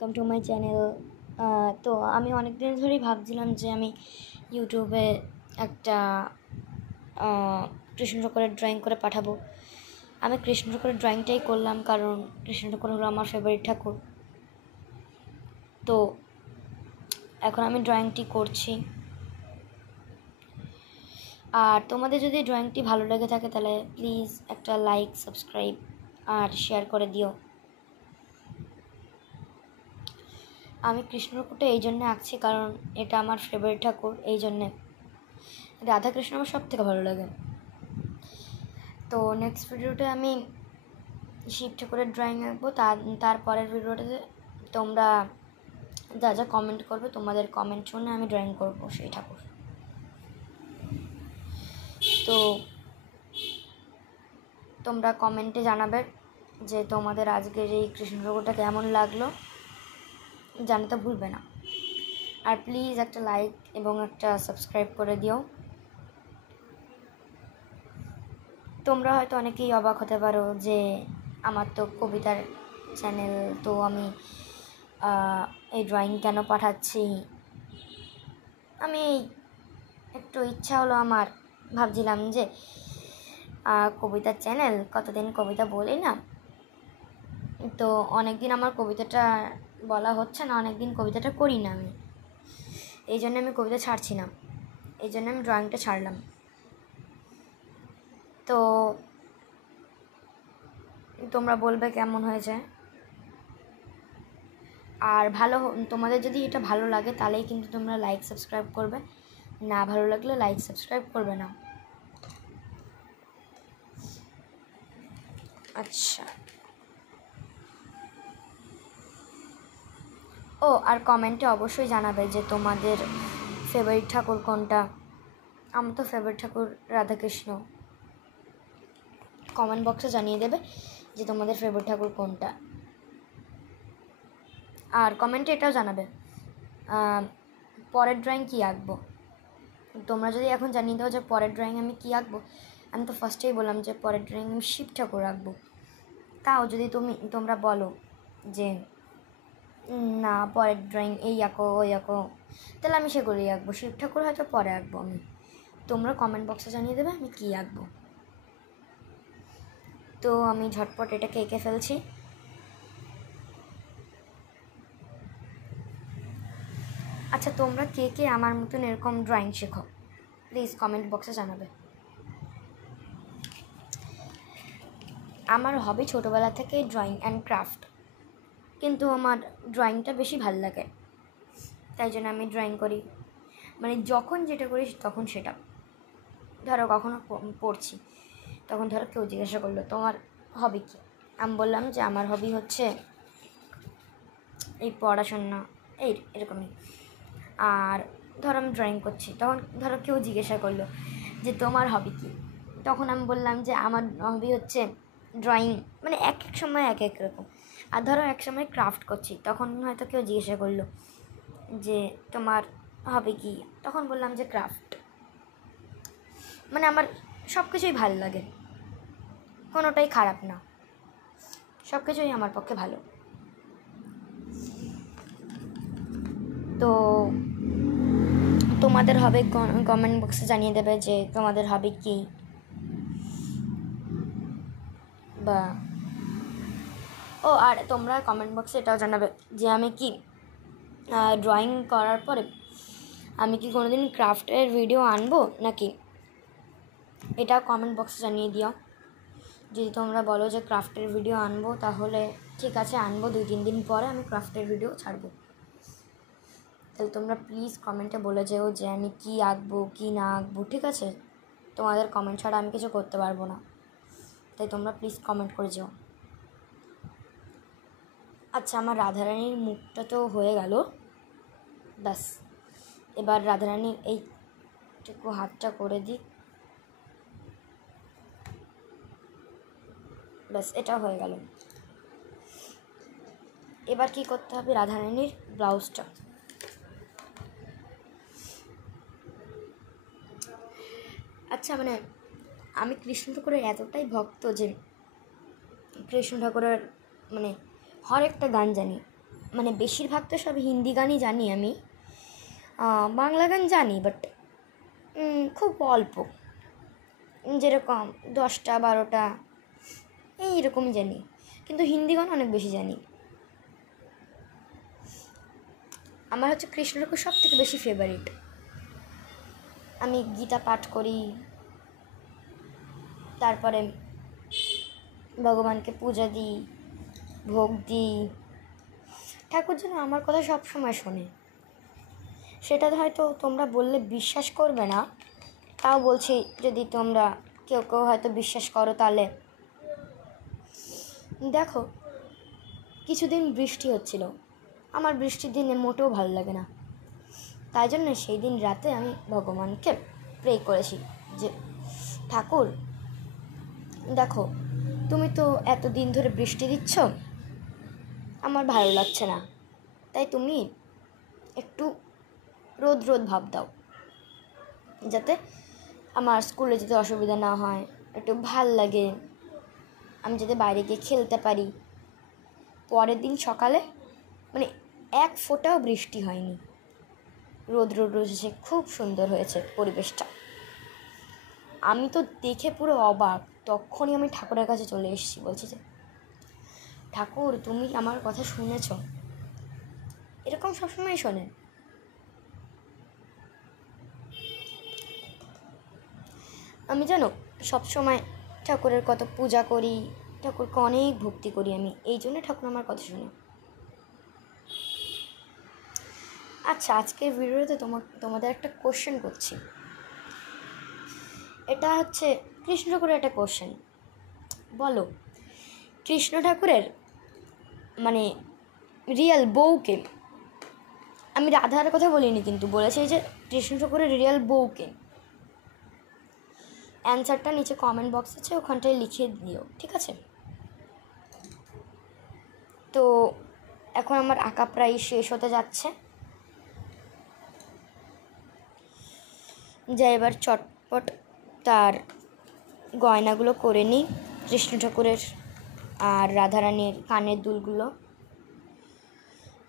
Welcome to my channel. তো আমি অনেক দিন ধরেই ভাবছিলাম যে আমি ইউটিউবে একটা কৃষ্ণ ঠাকুরের ড্রয়িং করে পাঠাবো। আমি কৃষ্ণ ঠাকুরের ড্রয়িংটাই করলাম, কারণ কৃষ্ণ ঠাকুর হলো আমার ফেভারিট ঠাকুর। তো এখন আমি ড্রয়িংটি করছি, আর তোমাদের যদি ড্রয়িংটি ভালো লেগে থাকে তাহলে প্লিজ একটা লাইক, সাবস্ক্রাইব আর শেয়ার করে দিও। আমি কৃষ্ণ ঠাকুরটা এই জন্যে আঁকছি কারণ এটা আমার ফেভারিট ঠাকুর, এই জন্যে। রাধাকৃষ্ণ আমার সব থেকে ভালো লাগে। তো নেক্সট ভিডিওতে আমি শিব ঠাকুরের ড্রয়িং আঁকবো। তারপরের ভিডিওটাতে তোমরা যা যা কমেন্ট করবে, তোমাদের কমেন্ট শুনে আমি ড্রয়িং করবো সেই ঠাকুর। তো তোমরা কমেন্টে জানাবে যে তোমাদের আজকের এই কৃষ্ণ ঠাকুরটা কেমন লাগলো, জানাতে ভুলবে না। আর প্লিজ একটা লাইক এবং একটা সাবস্ক্রাইব করে দিও। তোমরা হয়তো অনেকেই অবাক হতে পারো যে আমার তো কবিতার চ্যানেল, তো আমি এই ড্রয়িং কেন পাঠাচ্ছি। আমি একটু ইচ্ছা হলো আমার, ভাবছিলাম যে কবিতার চ্যানেল, কতদিন কবিতা বলি না, তো অনেক দিন আমার কবিতাটা বলা হচ্ছে না, অনেক দিন কবিতাটা করি না আমি, এই জন্য আমি কবিতা ছাড়ছি না, এই জন্য আমি ড্রয়িংটা ছাড়লাম। তো তোমরা বলবে কেমন হয়েছে। আর তোমাদের যদি এটা ভালো লাগে তাহলেই কিন্তু তোমরা লাইক সাবস্ক্রাইব করবে, না ভালো লাগলে লাইক সাবস্ক্রাইব করবে না। আচ্ছা, ও আর কমেন্টে অবশ্যই জানাবে যে তোমাদের ফেভারিট ঠাকুর কোনটা। আমার তো ফেভারিট ঠাকুর রাধাকৃষ্ণ। কমেন্ট বক্সে জানিয়ে দেবে যে তোমাদের ফেভারিট ঠাকুর কোনটা। আর কমেন্টে এটাও জানাবে পরের ড্রয়িং কী আঁকবো। তোমরা যদি এখন জানিয়ে দাও যে পরের ড্রয়িং আমি কী আঁকবো, আমি তো ফার্স্টেই বললাম যে পরের ড্রয়িং আমি শিব ঠাকুর আঁকবো। তাও যদি তোমরা বলো যে না পরের ড্রয়িং এই আঁকো ওই আঁকো, তাহলে আমি সেগুলোই আঁকবো। শিব ঠাকুর হয়তো পরে আঁকবো আমি। তোমরা কমেন্ট বক্সে জানিয়ে দেবে আমি কী আঁকবো। তো আমি ঝটপট এটাকে এঁকে ফেলছি। আচ্ছা, তোমরা কে কে আমার মতন এরকম ড্রয়িং শেখো, প্লিজ কমেন্ট বক্সে জানাবে। আমার হবি ছোটোবেলা থেকে ড্রয়িং অ্যান্ড ক্রাফট, কিন্তু আমার ড্রয়িংটা বেশি ভালো লাগে, তাই জন্য আমি ড্রয়িং করি। মানে যখন যেটা করি তখন সেটা। ধরো কখনো পড়ছি, তখন ধরো কেউ জিজ্ঞাসা করলো তোমার হবি কী, আমি বললাম যে আমার হবি হচ্ছে এই পড়াশোনা, এরকমই। আর ধরো আমি ড্রয়িং করছি, তখন ধরো কেউ জিজ্ঞাসা করলো যে তোমার হবি কী, তখন আমি বললাম যে আমার হবি হচ্ছে ড্রয়িং। মানে এক এক সময় এক এক রকম। আর ধরো এক সময় ক্রাফট করছি, তখন হয়তো কেউ জিজ্ঞাসা করলো যে তোমার হবি কী, তখন বললাম যে ক্রাফট। মানে আমার সব কিছুই ভালো লাগে, কোনোটাই খারাপ না, সব কিছুই আমার পক্ষে ভালো। তো তোমাদের হবি কমেন্ট বক্সে জানিয়ে দেবে যে তোমাদের হবি কী, বা আর তোমরা কমেন্ট বক্সে এটাও জানাবে যে আমি কি ড্রয়িং করার পরে আমি কি কোনোদিন ক্রাফটের ভিডিও আনবো নাকি, এটাও কমেন্ট বক্সে জানিয়ে দিও। যদি তোমরা বলো যে ক্রাফটের ভিডিও আনবো, তাহলে ঠিক আছে, আনবো 2-3 দিন পরে আমি ক্রাফটের ভিডিও ছাড়বো। তাহলে তোমরা প্লিজ কমেন্টে বলে যেও যে আমি কী আঁকবো কী না আঁকবো, ঠিক আছে? তোমাদের কমেন্ট ছাড়া আমি কিছু করতে পারবো না, তাই তোমরা প্লিজ কমেন্ট করে যেও। আচ্ছা, আমার রাধারানীর মুখটা তো হয়ে গেল, ব্যাস। এবার রাধারানীর এইটুকু হাতটা করে দিই, ব্যাস, এটা হয়ে গেল। এবার কি করতে হবে, রাধারানীর ব্লাউজটা। আচ্ছা, মানে আমি কৃষ্ণ ঠাকুরের এতটাই ভক্ত যে কৃষ্ণ ঠাকুরের মানে হর একটা গান জানি। মানে বেশিরভাগ তো সব হিন্দি গানই জানি আমি, বাংলা গান জানি বাট খুব অল্প, যেরকম 10টা 12টা এইরকমই জানি, কিন্তু হিন্দি গান অনেক বেশি জানি। আমার হচ্ছে কৃষ্ণ ঠাকুর সব থেকে বেশি ফেভারিট। আমি গীতা পাঠ করি, তারপরে ভগবানকে পূজা দিই, ভোগ দিই। ঠাকুর যেন আমার কথা সব সময় শোনে। সেটা হয়তো তোমরা বললে বিশ্বাস করবে না, তাও বলছি, যদি তোমরা কেউ কেউ হয়তো বিশ্বাস করো তাহলে দেখো, কিছুদিন বৃষ্টি হচ্ছিল, আমার বৃষ্টির দিনে মোটেও ভালো লাগে না, তাই জন্য সেই দিন রাতে আমি ভগবানকে প্রে করেছি যে ঠাকুর দেখো, তুমি তো এতদিন ধরে বৃষ্টি দিচ্ছ, আমার ভালো লাগছে না, তাই তুমি একটু রোদ রোদ ভাব দাও, যাতে আমার স্কুলে যেতে অসুবিধা না হয়, একটু ভাল লাগে, আমি যাতে বাইরে গিয়ে খেলতে পারি। পরের দিন সকালে মানে এক ফোঁটাও বৃষ্টি হয়নি, রোদ রোদ রয়েছে, খুব সুন্দর হয়েছে পরিবেশটা। আমি তো দেখে পুরো অবাক, তখনই আমি ঠাকুরের কাছে চলে এসেছি, বলছি যে ঠাকুর তুমি আমার কথা শুনেছ। এরকম সবসময় শোনেন। আমি জানো সবসময় ঠাকুরের কত পূজা করি, ঠাকুরকে অনেক ভক্তি করি আমি, এই জন্য ঠাকুর আমার কথা শুনে। আচ্ছা, আজকের ভিডিওতে তোমাদের একটা কোশ্চেন করছি। এটা হচ্ছে কৃষ্ণ ঠাকুরের একটা কোশ্চেন। বলো, কৃষ্ণ ঠাকুরের মানে রিয়েল বউকে, আমি রাধার কথা বলিনি কিন্তু বলেছি যে কৃষ্ণ ঠাকুরের রিয়েল বউকে, অ্যান্সারটা নিচে কমেন্ট বক্স আছে, ওখানটায় লিখিয়ে দিও, ঠিক আছে? তো এখন আমার আঁকা প্রায় শেষ হতে যাচ্ছে, যা এবার চটপট তার গয়নাগুলো করে নিই, কৃষ্ণ ঠাকুরের আর রাধারানীর কানের দুলগুলো।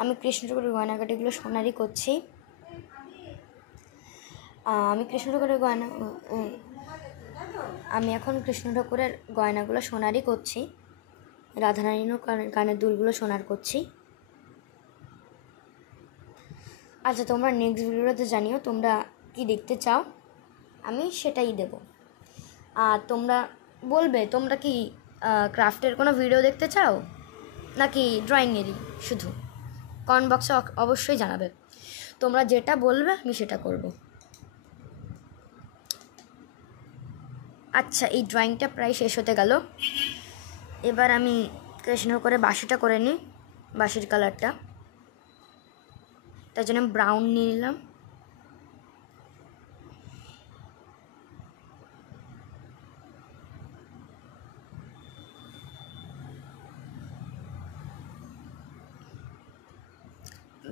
আমি কৃষ্ণ ঠাকুরের গয়নাকাটিগুলো সোনারই করছি। আমি এখন কৃষ্ণ ঠাকুরের গয়নাগুলো সোনারই করছি, রাধারানীরও কানের দুলগুলো সোনার করছি। আচ্ছা, তোমরা নেক্সট ভিডিওতে জানিও তোমরা কি দেখতে চাও, আমি সেটাই দেব। আর তোমরা বলবে তোমরা কি ক্রাফটের কোনো ভিডিও দেখতে চাও নাকি ড্রয়িংয়েরই শুধু, কমেন্ট বক্সে অবশ্যই জানাবে। তোমরা যেটা বলবে আমি সেটা করব। আচ্ছা, এই ড্রয়িংটা প্রায় শেষ হতে গেল, এবার আমি কৃষ্ণ করে বাঁশিটা করে নিই, বাঁশির কালারটা, তার জন্য ব্রাউন নিয়ে নিলাম।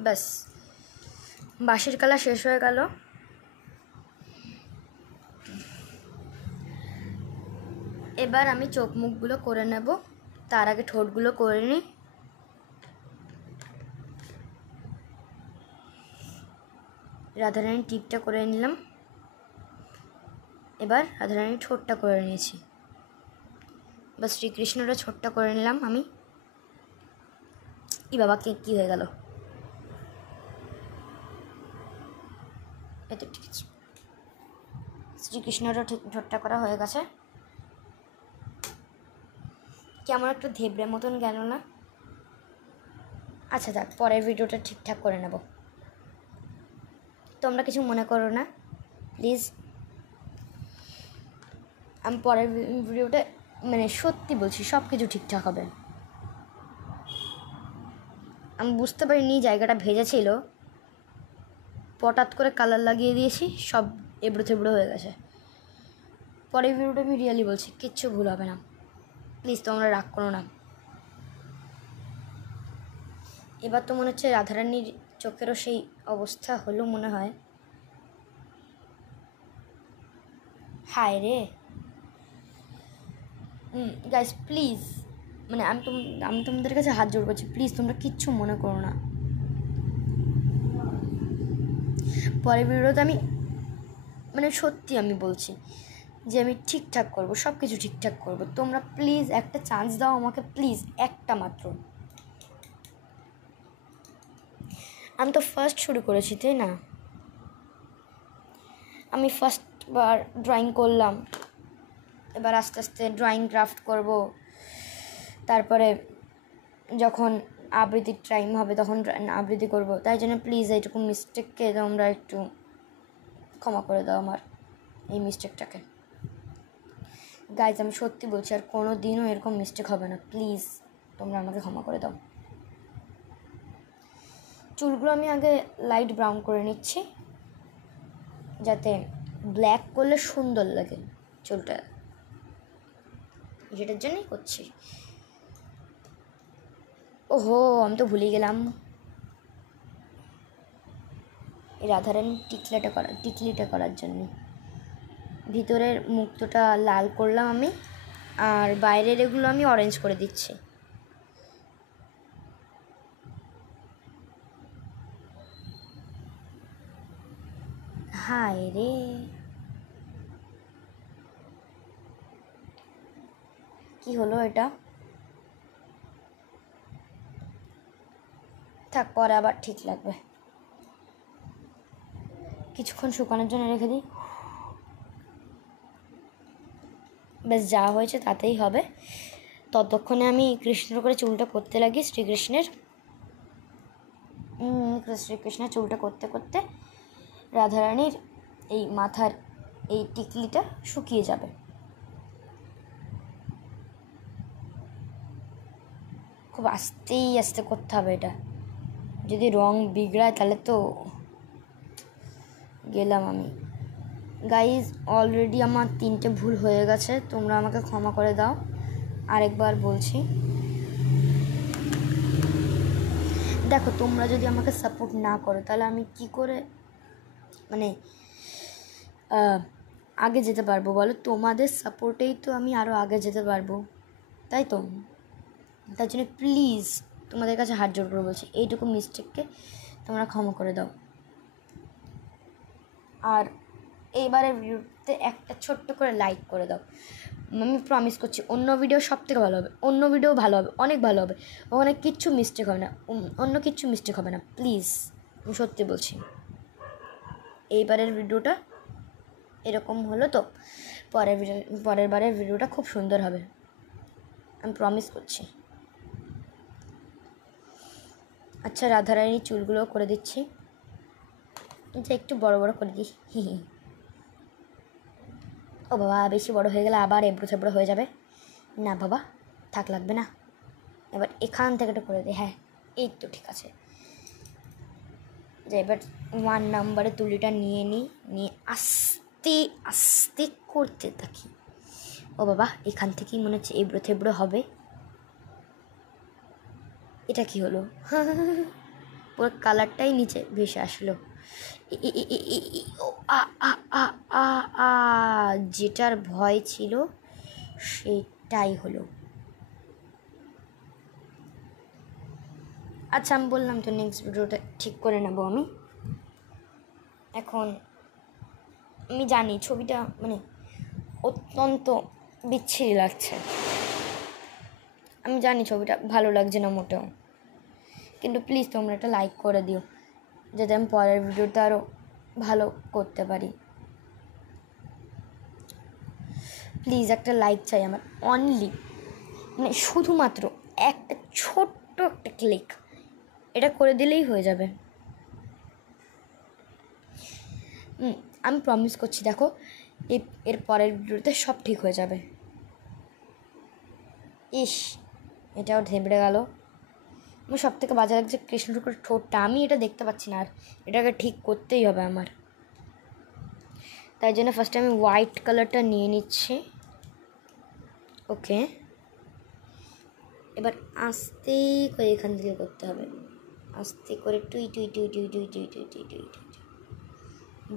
ব্যাস, বাঁশির কালার শেষ হয়ে গেল। এবার আমি চোখ মুখগুলো করে নেব, তার আগে ঠোঁটগুলো করে নিই। রাধারানীর টিপটা করে নিলাম, এবার রাধারানীর ঠোঁটটা করে নিয়েছি। বা শ্রীকৃষ্ণটা ছোট্টা করে নিলাম আমি। বাবা কী হয়ে গেল, এত ঠিক আছে। শ্রীকৃষ্ণটা ঠোঁটটা করা হয়ে গেছে। কেমন একটু ধেবড়ে মতন গেল না? আচ্ছা থাক, পরের ভিডিওটা ঠিকঠাক করে নেব, তোমরা কিছু মনে করো না প্লিজ। আমি পরের ভিডিওটা মানে সত্যি বলছি সব কিছু ঠিকঠাক হবে। আমি বুঝতে পারিনি জায়গাটা ভেজা ছিল, হঠাৎ করে কালার লাগিয়ে দিয়েছি, সব এবড়ো থেবড়ো হয়ে গেছে। পরের ভিডিওটা আমি রিয়েলি বলছি কিচ্ছু ভুল হবে না, প্লিজ তোমরা রাগ করো না। এবার তো মনে হচ্ছে রাধারানীর চোখেরও সেই অবস্থা হলো মনে হয়। হায় রে গাইস, প্লিজ মানে আমি তোমাদের কাছে হাত জোড় করছি, প্লিজ তোমরা কিচ্ছু মনে করো না। পরের ভিডিওতে আমি মানে সত্যি আমি বলছি যে আমি ঠিকঠাক করব, সব কিছু ঠিকঠাক করব। তোমরা প্লিজ একটা চান্স দাও আমাকে, প্লিজ একটা মাত্র। আমি তো ফার্স্ট শুরু করেছি, তাই না? আমি ফার্স্টবার ড্রয়িং করলাম, এবার আস্তে আস্তে ড্রয়িং ক্রাফট করব। তারপরে যখন আবৃত্তির টাইম হবে তখন আবৃত্তি করব। তাই জন্য প্লিজ এইটুকু মিস্টেককে তোমরা একটু ক্ষমা করে দাও আমার এই মিস্টেকটাকে। গাইজ আমি সত্যি বলছি আর কোনো দিনও এরকম মিস্টেক হবে না, প্লিজ তোমরা আমাকে ক্ষমা করে দাও। চুলগুলো আমি আগে লাইট ব্রাউন করে নিচ্ছি, যাতে ব্ল্যাক করলে সুন্দর লাগে চুলটা, যেটার জন্যই করছি। ওহো, আমি তো ভুলে গেলাম এই রাধারানী টিকলিটা করার জন্য ভিতরের মুক্তটা লাল করলাম আমি, আর বাইরের এগুলো আমি অরেঞ্জ করে দিচ্ছি। হায় রে, কি হলো এটা? থাক, পরে আবার ঠিক লাগবে। কিছুক্ষণ শুকানোর জন্য রেখে দিই, বেশ যা হয়েছে তাতেই হবে। ততক্ষণে আমি কৃষ্ণের করে চুলটা করতে লাগি, শ্রীকৃষ্ণের চুলটা করতে করতে রাধারানীর এই মাথার এই টিকলিটা শুকিয়ে যাবে। খুব আস্তেই আস্তে করতে হবে এটা, যদি রং বিগড়ায় তাহলে তো গেলাম আমি। গাইজ অলরেডি আমার 3টে ভুল হয়ে গেছে, তোমরা আমাকে ক্ষমা করে দাও। আরেকবার বলছি, দেখো তোমরা যদি আমাকে সাপোর্ট না করো তাহলে আমি কি করে মানে আগে যেতে পারবো বলো? তোমাদের সাপোর্টেই তো আমি আরও আগে যেতে পারবো, তাই তো? তার জন্য প্লিজ তোমাদের কাছে হাত জোড় করে বলছি, এইটুকু মিস্টেককে তোমরা ক্ষমা করে দাও। আর এইবারের ভিডিওতে একটা ছোট্ট করে লাইক করে দাও। আমি প্রমিস করছি অন্য ভিডিও সব থেকে ভালো হবে, অন্য ভিডিও ভালো হবে, অনেক ভালো হবে, ওখানে কিচ্ছু মিস্টেক হবে না, অন্য কিচ্ছু মিস্টেক হবে না, প্লিজ আমি সত্যি বলছি। এইবারের ভিডিওটা এরকম হলো তো পরের বারের ভিডিওটা খুব সুন্দর হবে, আমি প্রমিস করছি। আচ্ছা, রাধারানীর চুলগুলো করে দিচ্ছি, একটু বড় বড় করে দিই। ও বাবা, বেশি বড় হয়ে গেলে আবার এবড়ো থেবড়ো হয়ে যাবে। না বাবা, থাক, লাগবে না। এবার এখান থেকে একটু করে দিই। হ্যাঁ, এই তো ঠিক আছে। যে এবার 1 নম্বরে তুলিটা নিয়ে আস্তে আস্তে করতে থাকি। ও বাবা, এখান থেকেই মনে হচ্ছে এবড়ো থেবড়ো হবে। এটা কি হলো? পুরো কালারটাই নিচে ভেসে আসলো। যেটার ভয় ছিল সেটাই হলো। আচ্ছা, আমি বললাম তো নেক্সট ভিডিওটা ঠিক করে নেবো আমি। এখন আমি জানি ছবিটা মানে অত্যন্ত বিচ্ছিরি লাগছে, আমি জানি ছবিটা ভালো লাগছে না মোটেও, কিন্তু প্লিজ তোমরা একটা লাইক করে দিও যাতে আমি পরের ভিডিওটা আরও ভালো করতে পারি। প্লিজ একটা লাইক চাই আমার, অনলি মানে শুধুমাত্র একটা ছোট্ট একটা ক্লিক, এটা করে দিলেই হয়ে যাবে। আমি প্রমিস করছি, দেখো এর পরের ভিডিওতে সব ঠিক হয়ে যাবে। ইস, এটাও ধেবড়ে গেল। আমার সব থেকে বাজে লাগছে কৃষ্ণ ঠাকুরের ঠোঁটটা, আমি এটা দেখতে পাচ্ছি না, আর এটাকে ঠিক করতেই হবে আমার। তাই জন্য ফার্স্টে আমি হোয়াইট কালারটা নিয়ে নিচ্ছি। ওকে, এবার আস্তে করে এখান থেকে করতে হবে, আস্তে করে টুই টুই টুই টুই টুই টুই টুই টুই টুই টুই,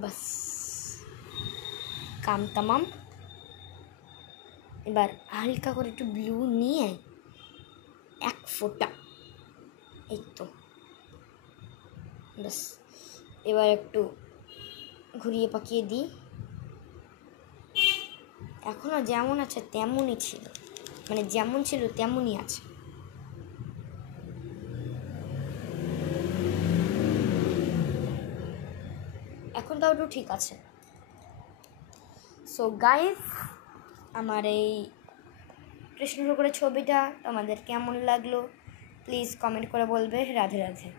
বাস কাম তামাম। এবার হালকা করে একটু ব্লু নিয়ে এক ফোঁটা। এই তো ব্যাস, এবার একটু ঘুরিয়ে পাকিয়ে দিই। এখনও যেমন আছে তেমনই ছিল, মানে যেমন ছিল তেমনই আছে। এখন তাও একটু ঠিক আছে। সো গাইস, আমার এই কৃষ্ণ ঠাকুরের ছবিটা তোমাদের কেমন লাগলো প্লিজ কমেন্ট করে বলবে। রাধে রাধে।